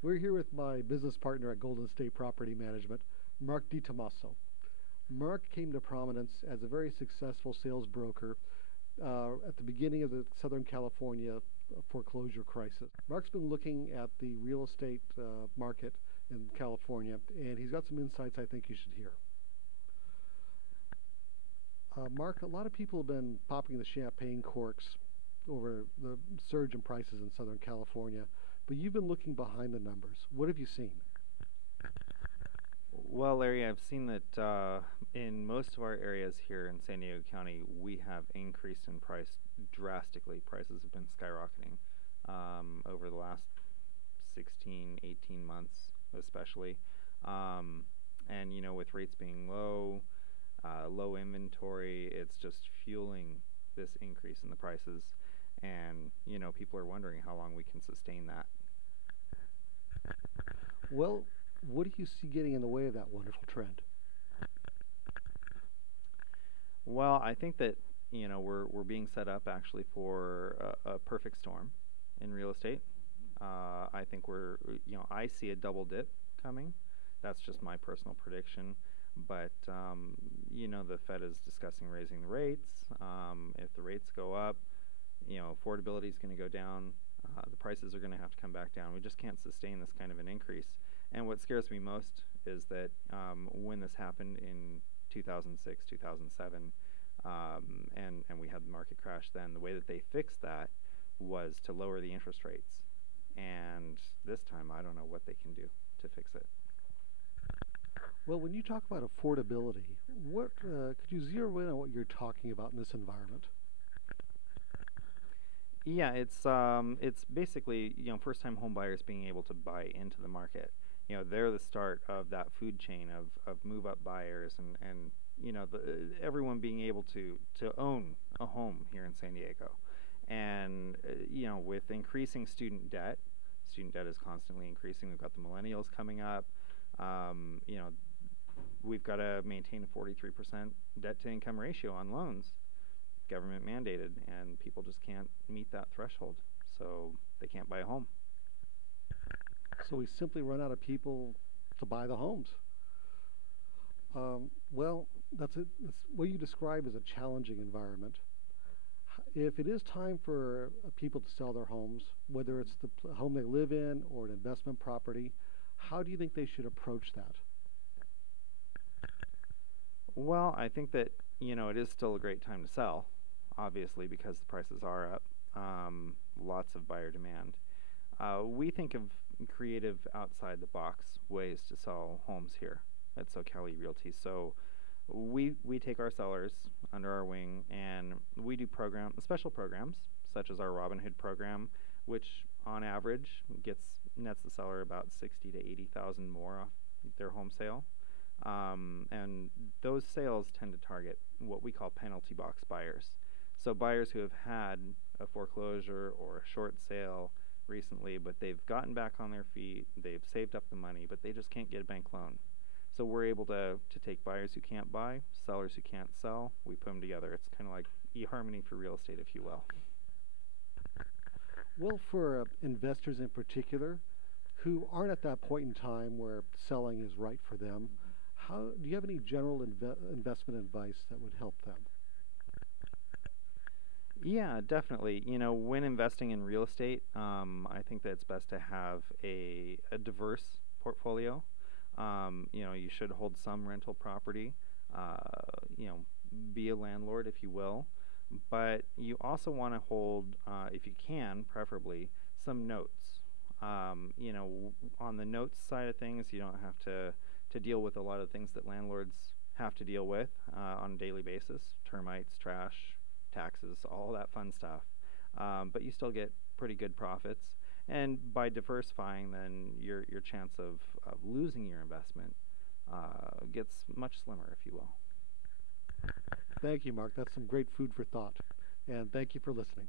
We're here with my business partner at Golden State Property Management, Mark DiTomaso. Mark came to prominence as a very successful sales broker at the beginning of the Southern California foreclosure crisis. Mark's been looking at the real estate market in California, and he's got some insights I think you should hear. Mark, a lot of people have been popping the champagne corks over the surge in prices in Southern California, but you've been looking behind the numbers. What have you seen? Well, Larry, I've seen that in most of our areas here in San Diego County, we have increased in price drastically. Prices have been skyrocketing over the last 16, 18 months, especially. And, you know, with rates being low, low inventory, it's just fueling this increase in the prices. And, you know, people are wondering how long we can sustain that. Well, what do you see getting in the way of that wonderful trend? Well, I think that, you know, we're being set up actually for a perfect storm in real estate. I think I see a double dip coming. That's just my personal prediction. But, you know, the Fed is discussing raising the rates. If the rates go up, you know, affordability is going to go down. The prices are going to have to come back down. We just can't sustain this kind of an increase. And what scares me most is that when this happened in 2006, 2007, and we had the market crash then, the way that they fixed that was to lower the interest rates. And this time, I don't know what they can do to fix it. Well, when you talk about affordability, what could you zero in on what you're talking about in this environment? Yeah, it's basically, you know, first-time home buyers being able to buy into the market. You know, they're the start of that food chain of move-up buyers and you know, everyone being able to own a home here in San Diego. And, you know, with increasing student debt is constantly increasing. We've got the millennials coming up. You know, we've got to maintain a 43% debt-to-income ratio on loans, government mandated, and people just can't meet that threshold, so they can't buy a home. So we simply run out of people to buy the homes. Well, that's what you describe as a challenging environment. If it is time for people to sell their homes, whether it's the home they live in or an investment property, how do you think they should approach that? Well, I think that, you know, it is still a great time to sell, obviously, because the prices are up. Lots of buyer demand. We think of creative outside-the-box ways to sell homes here at SoCal Realty. So we take our sellers under our wing, and we do special programs, such as our Robin Hood program, which on average nets the seller about 60 to 80,000 more off their home sale. And those sales tend to target what we call penalty box buyers. So buyers who have had a foreclosure or a short sale recently, but they've gotten back on their feet, they've saved up the money, but they just can't get a bank loan. So we're able to take buyers who can't buy, sellers who can't sell. We put them together. It's kind of like eHarmony for real estate, if you will. Well, for investors in particular who aren't at that point in time where selling is right for them, do you have any general investment advice that would help them? Yeah, definitely. You know, when investing in real estate, I think that it's best to have a diverse portfolio. You know, you should hold some rental property, you know, be a landlord, if you will. But you also want to hold, if you can, preferably, some notes. You know, on the notes side of things, you don't have to deal with a lot of things that landlords have to deal with on a daily basis: termites, trash, taxes, all that fun stuff. But you still get pretty good profits. And by diversifying, then your chance of losing your investment gets much slimmer, if you will. Thank you, Mark. That's some great food for thought. And thank you for listening.